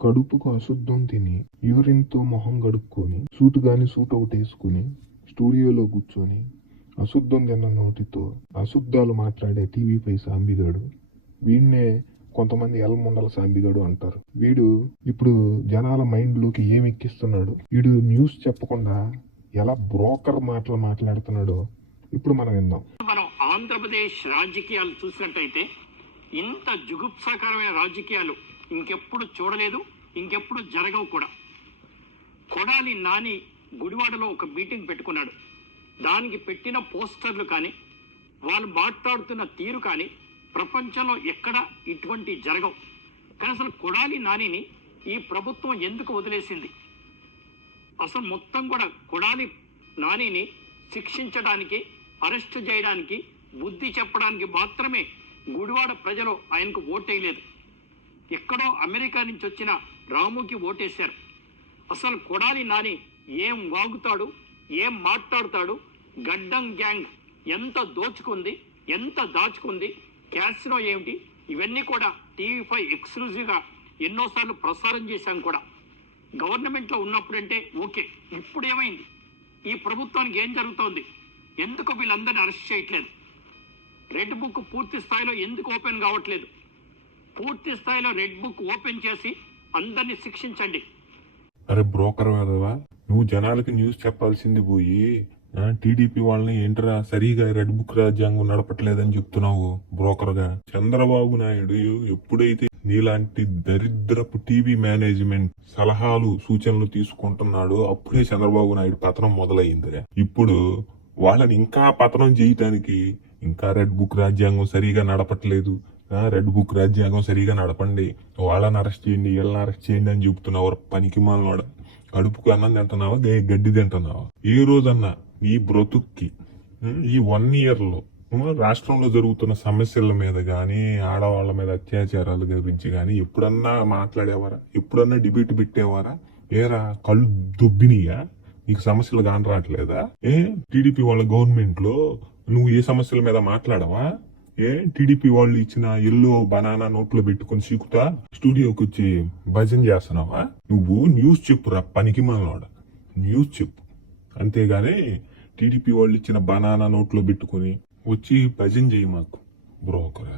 కడుపుకు అశుద్ధం తిని యూరిన్తో మొహం గడుక్కొని సూట్ ఒకటి వేసుకుని స్టూడియోలో కూర్చొని అశుద్ధం తిన్న నోటితో అశుద్ధాలు మాట్లాడే టీవీపై సాంబిగాడు. వీడినే కొంతమంది ఎల్ముండల సాంబిగాడు అంటారు. వీడు ఇప్పుడు జనాల మైండ్ లోకి ఏమి ఎక్కిస్తున్నాడు, వీడు న్యూస్ చెప్పకుండా ఎలా బ్రోకర్ మాటలు మాట్లాడుతున్నాడో ఇప్పుడు మనం విందాం. మనం ఆంధ్రప్రదేశ్ రాజకీయాలు చూసినట్టయితే ఇంత జుగుప్సాకరమైన రాజకీయాలు ఇంకెప్పుడు చూడలేదు, ఇంకెప్పుడు జరగవు కూడా. కొడాలి నాని గుడివాడలో ఒక మీటింగ్ పెట్టుకున్నాడు. దానికి పెట్టిన పోస్టర్లు కానీ వాళ్ళు మాట్లాడుతున్న తీరు కానీ ప్రపంచంలో ఎక్కడ ఇటువంటి జరగవు. కానీ అసలు కొడాలి నానిని ఈ ప్రభుత్వం ఎందుకు వదిలేసింది? అసలు మొత్తం కూడా కొడాలి నానిని శిక్షించడానికి, అరెస్టు చేయడానికి, బుద్ధి చెప్పడానికి మాత్రమే గుడివాడ ప్రజలు ఆయనకు ఓటేయలేదు. ఎక్కడో అమెరికా నుంచి వచ్చిన రాముకి ఓటేశారు. అసలు కొడాలి నాని ఏం వాగుతాడు, ఏం మాట్లాడుతాడు, గడ్డం గ్యాంగ్ ఎంత దోచుకుంది, ఎంత దాచుకుంది, క్యాసినో ఏమిటి, ఇవన్నీ కూడా టీవీ5 ఎక్స్క్లూజివ్గా ఎన్నోసార్లు ప్రసారం చేశాం కూడా. గవర్నమెంట్లో ఉన్నప్పుడంటే ఓకే, ఇప్పుడు ఏమైంది? ఈ ప్రభుత్వానికి ఏం జరుగుతోంది? ఎందుకు వీళ్ళందరినీ అరెస్ట్ చేయట్లేదు? రెడ్ బుక్ పూర్తి స్థాయిలో ఎందుకు ఓపెన్ కావట్లేదు? పూర్తి స్థాయిలో రెడ్ బుక్ ఓపెన్ చేసి అందరినీ శిక్షించండి. అరే బ్రోకర్ కదవా నువ్వు, జనాలకి న్యూస్ చెప్పాల్సింది పోయి టీడీపీ వాళ్ళని ఏంటరా సరిగా రెడ్ బుక్ రాజ్యాంగం నడపట్లేదని చెప్తున్నావు బ్రోకర్ గా. చంద్రబాబు నాయుడు ఎప్పుడైతే నీలాంటి దరిద్రపు టీవీ మేనేజ్మెంట్ సలహాలు సూచనలు తీసుకుంటున్నాడో అప్పుడే చంద్రబాబు నాయుడు పతనం మొదలయ్యిందిరా. ఇప్పుడు వాళ్ళని ఇంకా పతనం చేయటానికి ఇంకా రెడ్ బుక్ రాజ్యాంగం సరిగా నడపట్లేదు, రెడ్ బుక్ రాజ్యాంగం సరిగా నడపండి, వాళ్ళని అరెస్ట్ చేయండి, వీళ్ళని అరెస్ట్ చేయండి అని చెప్తున్నావు. పనికి మాలవాడ, కడుపుకు అన్నం తింటున్నావా, గడ్డి తింటున్నావా? ఏ రోజన్నా ఈ బ్రతుక్కి ఈ 1 year లో రాష్ట్రంలో జరుగుతున్న సమస్యల మీద గానీ, ఆడవాళ్ల మీద అత్యాచారాల గురించి గానీ ఎప్పుడన్నా మాట్లాడేవారా? ఎప్పుడన్నా డిబేట్ పెట్టేవారా? ఏరా కళ్ళు దుబ్బినియా? నీకు సమస్యలు కాని రావట్లేదా? టీడీపీ వాళ్ళ గవర్నమెంట్ లో నువ్వు ఏ సమస్యల మీద మాట్లాడవా? టీడీపీ వాళ్ళు ఇచ్చిన ఎల్లో బనానా నోట్లో పెట్టుకుని సీకుతా స్టూడియోకి వచ్చి భజన చేస్తున్నావా? నువ్వు న్యూస్ చెప్పురా, పనికి మాలవాడ, న్యూస్ చెప్పు. అంతేగాని టీడీపీ వాళ్ళు ఇచ్చిన బనానా నోట్లో పెట్టుకుని వచ్చి భజన చేయి మాకు బ్రోకర్.